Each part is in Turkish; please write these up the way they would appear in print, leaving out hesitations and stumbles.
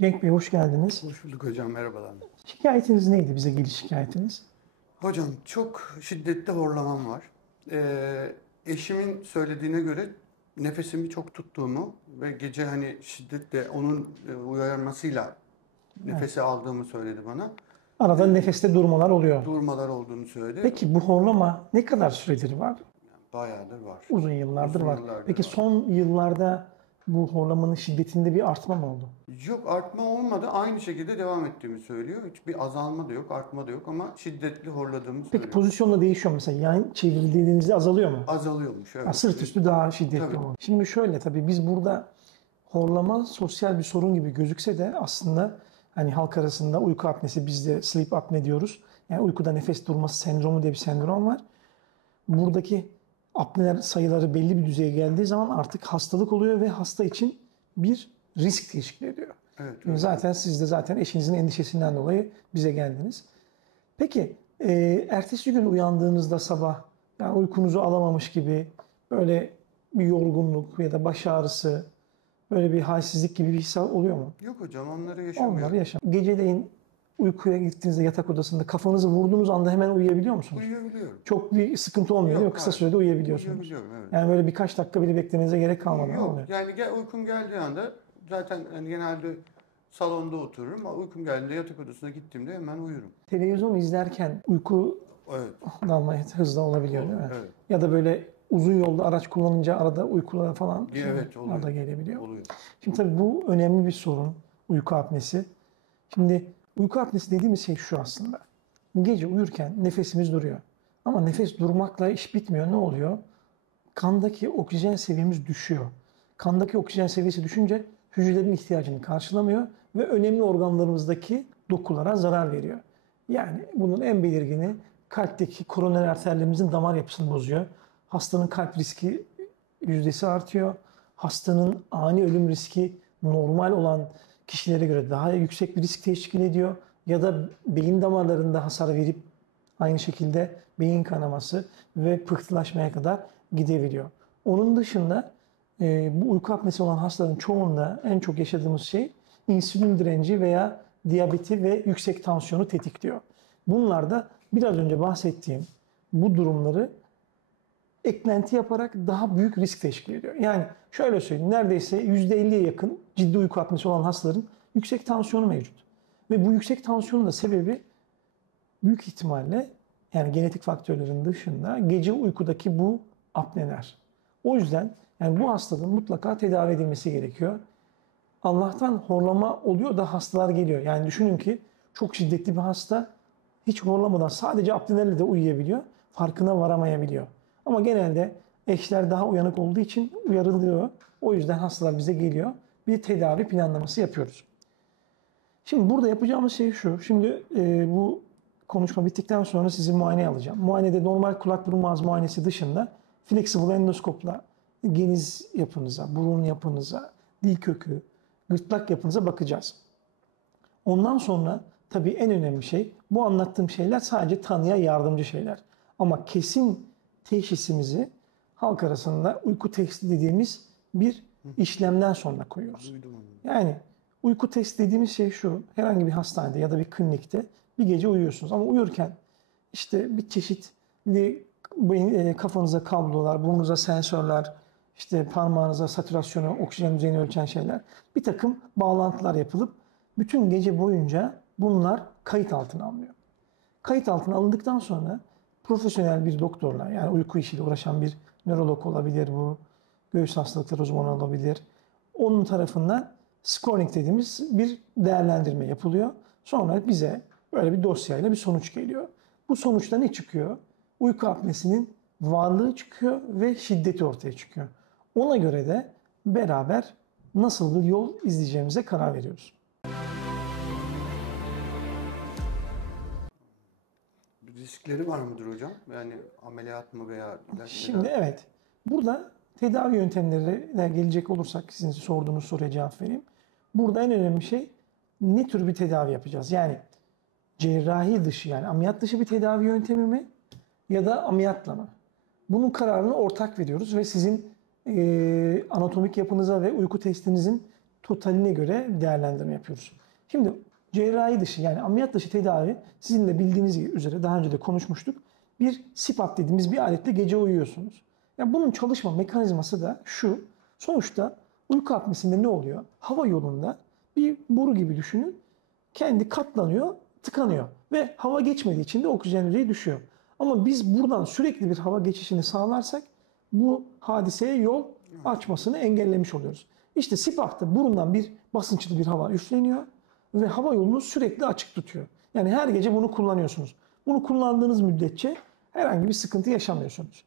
Cenk Bey hoş geldiniz. Hoş bulduk hocam, merhabalar. Şikayetiniz neydi? Bize geliş şikayetiniz. Hocam çok şiddetli horlamam var. Eşimin söylediğine göre nefesimi çok tuttuğumu ve gece hani şiddetle onun uyarmasıyla Evet. nefesi aldığımı söyledi bana. Arada Ee, nefeste durmalar oluyor. Durmalar olduğunu söyledi. Peki bu horlama ne kadar süredir var? Bayağıdır var. Uzun yıllardır Uzun var. yıllardır Peki var. son yıllarda bu horlamanın şiddetinde bir artma mı oldu? Yok, artma olmadı. Aynı şekilde devam ettiğimi söylüyor. Hiçbir azalma da yok, artma da yok ama şiddetli horladığımı Peki söylüyor. pozisyonla değişiyor mu? Mesela yan çevrildiğinizde azalıyor mu? Azalıyormuş, Ha, evet. sırt üstü daha şiddetli Tabii. olur. Şimdi şöyle tabii biz burada horlama sosyal bir sorun gibi gözükse de aslında hani halk arasında uyku apnesi, biz de sleep apne diyoruz. Yani uykuda nefes durması sendromu diye bir sendrom var. Buradaki apneler sayıları belli bir düzeye geldiği zaman artık hastalık oluyor ve hasta için bir risk teşkil ediyor. Evet, öyle. Zaten siz de zaten eşinizin endişesinden dolayı bize geldiniz. Peki ertesi gün uyandığınızda sabah yani uykunuzu alamamış gibi böyle bir yorgunluk ya da baş ağrısı, böyle bir halsizlik gibi bir his oluyor mu? Yok hocam, onları Onları yaşamıyorum. yaşam. Geceleyin uykuya gittiğinizde yatak odasında kafanızı vurduğunuz anda hemen uyuyabiliyor musunuz? Uyuyabiliyorum. Çok bir sıkıntı olmuyor değil mi? Yok, Kısa hayır. sürede uyuyabiliyorsunuz. Uyuyabiliyorum, evet. Yani böyle birkaç dakika bile beklemenize gerek kalmadan Yok, oluyor. yani uykum geldiği anda zaten hani genelde salonda otururum ama uykum geldiğinde yatak odasına gittiğimde hemen uyurum. Televizyon izlerken uyku Evet, dalma hızlı olabiliyor değil mi? evet. Ya da böyle uzun yolda araç kullanınca arada uykular falan Evet, oluyor. arada gelebiliyor. Oluyor. Şimdi tabii bu önemli bir sorun, uyku apnesi. Şimdi uyku apnesi dediğimiz şey şu aslında. Gece uyurken nefesimiz duruyor. Ama nefes durmakla iş bitmiyor. Ne oluyor? Kandaki oksijen seviyemiz düşüyor. Kandaki oksijen seviyesi düşünce hücrelerin ihtiyacını karşılamıyor ve önemli organlarımızdaki dokulara zarar veriyor. Yani bunun en belirgini kalpteki koroner arterlerimizin damar yapısını bozuyor. Hastanın kalp riski yüzdesi artıyor. Hastanın ani ölüm riski normal olan kişilere göre daha yüksek bir risk teşkil ediyor. Ya da beyin damarlarında hasar verip aynı şekilde beyin kanaması ve pıhtılaşmaya kadar gidebiliyor. Onun dışında bu uyku apnesi olan hastaların çoğunda en çok yaşadığımız şey insülin direnci veya diyabeti ve yüksek tansiyonu tetikliyor. Bunlar da biraz önce bahsettiğim bu durumları eklenti yaparak daha büyük risk teşkil ediyor. Yani şöyle söyleyeyim, neredeyse %50'ye yakın ciddi uyku apnesi olan hastaların yüksek tansiyonu mevcut. Ve bu yüksek tansiyonun da sebebi büyük ihtimalle yani genetik faktörlerin dışında gece uykudaki bu apneler. O yüzden yani bu hastalığın mutlaka tedavi edilmesi gerekiyor. Allah'tan horlama oluyor da hastalar geliyor. Yani düşünün ki çok şiddetli bir hasta hiç horlamadan sadece apnelerle de uyuyabiliyor. Farkına varamayabiliyor. Ama genelde eşler daha uyanık olduğu için uyarılıyor. O yüzden hastalar bize geliyor. Bir tedavi planlaması yapıyoruz. Şimdi burada yapacağımız şey şu. Şimdi bu konuşma bittikten sonra sizi muayeneye alacağım. Muayenede normal kulak burun ağız muayenesi dışında flexible endoskopla geniz yapınıza, burun yapınıza, dil kökü, gırtlak yapınıza bakacağız. Ondan sonra tabii en önemli şey, bu anlattığım şeyler sadece tanıya yardımcı şeyler. Ama kesin teşhisimizi halk arasında uyku testi dediğimiz bir işlemden sonra koyuyoruz. Duydum onu. Yani uyku testi dediğimiz şey şu, herhangi bir hastanede ya da bir klinikte bir gece uyuyorsunuz. Ama uyurken işte bir çeşitli kafanıza kablolar, burnunuza sensörler, işte parmağınıza satürasyonu, oksijen düzeyini ölçen şeyler, bir takım bağlantılar yapılıp bütün gece boyunca bunlar kayıt altına alınıyor. Kayıt altına alındıktan sonra profesyonel bir doktorla yani uyku işiyle uğraşan bir nörolog olabilir bu, göğüs hastalıkları uzmanı olabilir. Onun tarafından scoring dediğimiz bir değerlendirme yapılıyor. Sonra bize böyle bir dosyayla bir sonuç geliyor. Bu sonuçta ne çıkıyor? Uyku apnesinin varlığı çıkıyor ve şiddeti ortaya çıkıyor. Ona göre de beraber nasıl bir yol izleyeceğimize karar veriyoruz. Riskleri var mıdır hocam? Yani ameliyat mı veya ilaç Şimdi tedavi? evet, burada tedavi yöntemlerine gelecek olursak sizin sorduğunuz soruya cevap vereyim. Burada en önemli şey ne tür bir tedavi yapacağız? Yani cerrahi dışı yani ameliyat dışı bir tedavi yöntemi mi ya da ameliyatla mı? Bunun kararını ortak veriyoruz ve sizin anatomik yapınıza ve uyku testinizin totaline göre değerlendirme yapıyoruz. Şimdi cerrahi dışı yani ameliyat dışı tedavi sizin de bildiğiniz üzere daha önce de konuşmuştuk. Bir CPAP dediğimiz bir aletle gece uyuyorsunuz. Yani bunun çalışma mekanizması da şu. Sonuçta uyku apnesinde ne oluyor? Hava yolunda bir boru gibi düşünün. Kendi katlanıyor, tıkanıyor ve hava geçmediği için de oksijen düzeyi düşüyor. Ama biz buradan sürekli bir hava geçişini sağlarsak bu hadiseye yol açmasını engellemiş oluyoruz. İşte CPAP'ta burundan bir basınçlı bir hava üfleniyor ve hava yolunu sürekli açık tutuyor. Yani her gece bunu kullanıyorsunuz. Bunu kullandığınız müddetçe herhangi bir sıkıntı yaşamıyorsunuz.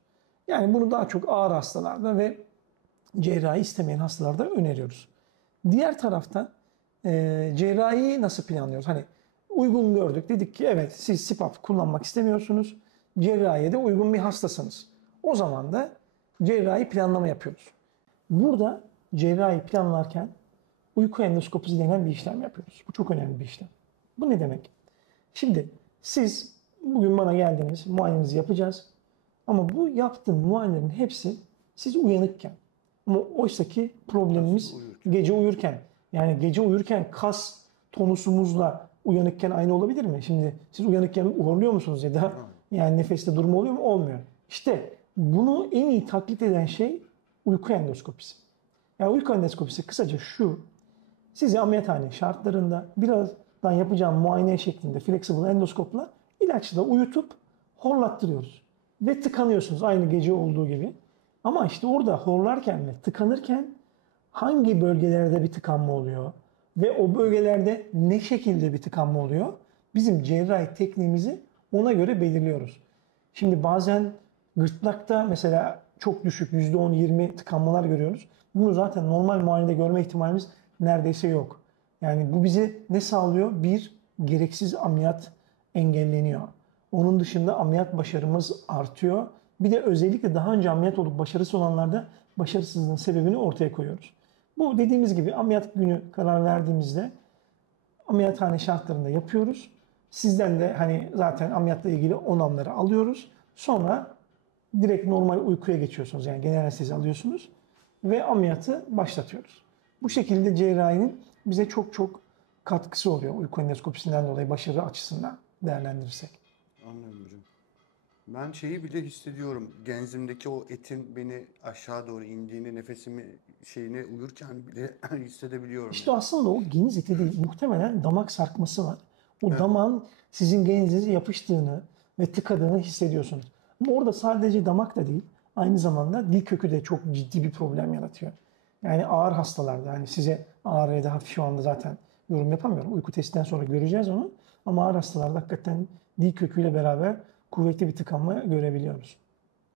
Yani bunu daha çok ağır hastalarda ve cerrahi istemeyen hastalarda öneriyoruz. Diğer taraftan cerrahiyi nasıl planlıyoruz? Hani uygun gördük. Dedik ki evet siz CPAP kullanmak istemiyorsunuz. Cerrahiye de uygun bir hastasınız. O zaman da cerrahi planlama yapıyoruz. Burada cerrahi planlarken uyku endoskopisi denen bir işlem yapıyoruz. Bu çok önemli bir işlem. Bu ne demek? Şimdi siz bugün bana geldiniz, muayenenizi yapacağız. Ama bu yaptığım muayenelerin hepsi siz uyanıkken. Ama oysaki problemimiz gece uyurken. Yani gece uyurken kas tonusumuzla uyanıkken aynı olabilir mi? Şimdi siz uyanıkken horluyor musunuz ya da yani nefeste durma oluyor mu? Olmuyor. İşte bunu en iyi taklit eden şey uyku endoskopisi. Yani uyku endoskopisi kısaca şu. Sizi ameliyathane şartlarında birazdan yapacağım muayene şeklinde flexible endoskopla ilaçla uyutup horlattırıyoruz. Ve tıkanıyorsunuz aynı gece olduğu gibi. Ama işte orada horlarken ve tıkanırken hangi bölgelerde bir tıkanma oluyor ve o bölgelerde ne şekilde bir tıkanma oluyor? Bizim cerrahi tekniğimizi ona göre belirliyoruz. Şimdi bazen gırtlakta mesela çok düşük %10-20 tıkanmalar görüyoruz. Bunu zaten normal muayenede görme ihtimalimiz neredeyse yok. Yani bu bize ne sağlıyor? Bir, gereksiz ameliyat engelleniyor. Onun dışında ameliyat başarımız artıyor. Bir de özellikle daha önce ameliyat olup başarısız olanlarda başarısızlığın sebebini ortaya koyuyoruz. Bu dediğimiz gibi ameliyat günü karar verdiğimizde ameliyathane şartlarında yapıyoruz. Sizden de hani zaten ameliyatla ilgili onamları alıyoruz. Sonra direkt normal uykuya geçiyorsunuz. Yani genel anestezi alıyorsunuz ve ameliyatı başlatıyoruz. Bu şekilde cerrahinin bize çok çok katkısı oluyor uyku endoskopisinden dolayı başarı açısından değerlendirirsek. Anlıyorum hocam. Ben şeyi bile hissediyorum. Genzimdeki o etin beni aşağı doğru indiğini, nefesimi şeyine uyurken bile hissedebiliyorum. İşte aslında o geniz eti değil. Muhtemelen damak sarkması var. O Evet. damağın sizin genizinize yapıştığını ve tıkadığını hissediyorsunuz. Ama orada sadece damak da değil, aynı zamanda dil kökü de çok ciddi bir problem yaratıyor. Yani ağır hastalarda, yani size ağır ya da hafif şu anda zaten yorum yapamıyorum. Uyku testinden sonra göreceğiz onu. Ama ağır hastalarda hakikaten dil köküyle beraber kuvvetli bir tıkanma görebiliyoruz.